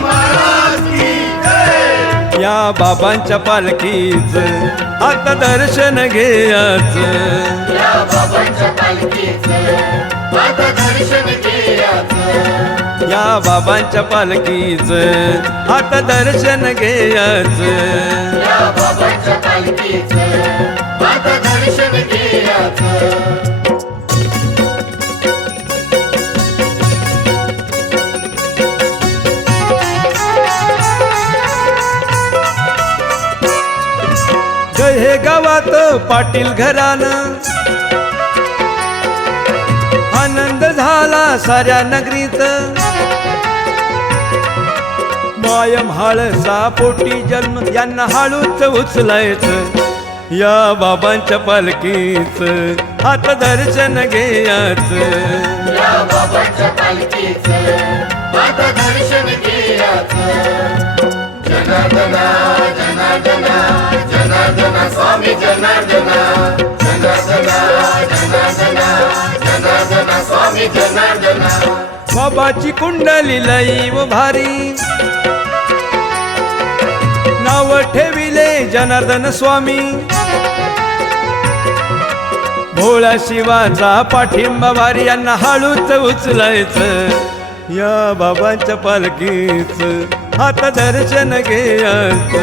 महाराज की या बाबांच्या पालखीच आता दर्शन घेयाच. या बाबांच्या पालखीचं आता दर्शन घ्यायचं या बाबांच्या पालखीच. आता दर्शन घेयाच. या बाबांच्या पालखीचं. आता दर्शन घ्यायचं जय हे गावात पाटील घरानं साऱ्या नगरीत मायम हाळसा पोटी जन्म यांना हाळूच उचलायच. या बाबांच्या पालखीच हात दर्शन घेयाच या बाबांच्या पालखीचं आता दर्शन जनार्दना जनार्दना जनार्दना स्वामी जनार्दना जनार्दना. बाबाची कुंडली लईव व भारी. नाव ठेविले जनार्दन स्वामी. भोळा शिवाचा पाठिंबा भारी यांना हळूच उचलायचं. या बाबांच्या पालखीच आता दर्शन घ्यायचं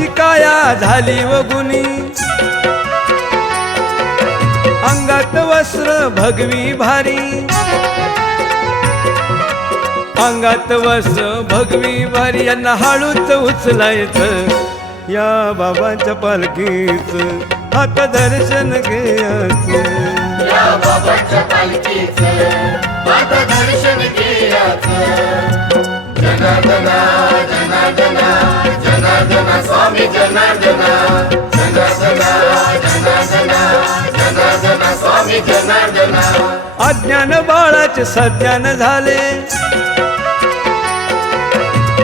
या काया झाली व गुणी अंगात वस्त्र भगवी भारी. अंगात वस्त्र भगवी भारी. यांना हळूच उचलायचं या बाबांच्या पालखीच हात दर्शन घ्यायचं स्वामी जनार्दना जनार्दना जनार्दना जनार्दना स्वामी जनार्दना अज्ञान बाळाचे सज्ञान झाले.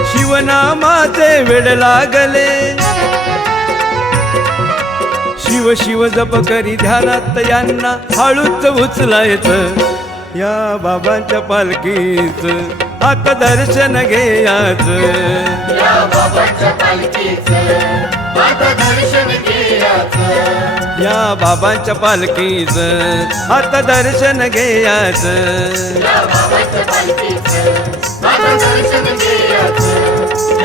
शिवनामाचे वेड लागले. शिव शिव जप करी ध्यानात यांना हळूच उचलायचं. या बाबांच्या पालखीच. आता दर्शन घ्यायचं या बाबांच्या पालखीचं आता दर्शन घ्यायचं या बाबांच्या पालखीच आता दर्शन घ्यायचं